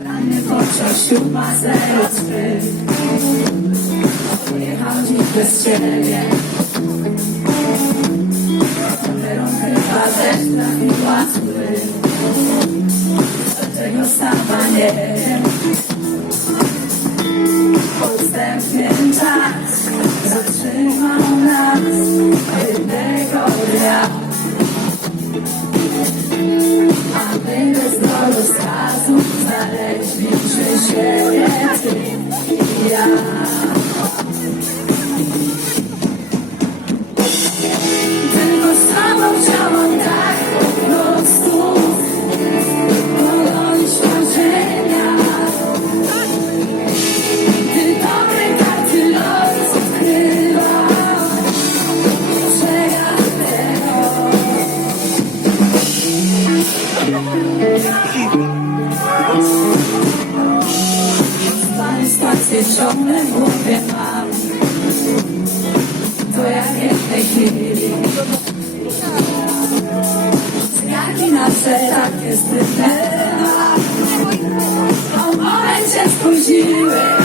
Rany pociąg siódma zero Pojechał dziś bez ciebie Kamerą chyba też trafiła zły Dlaczego stawa nie wiem czas Zatrzymał nas Jednego dnia. A my bez rozkazu znaleźliśmy siebie Ciągle w głowie mam To jak w tej chwili Zegarki nasze takie zbytne O moment się spóźniły Podstępny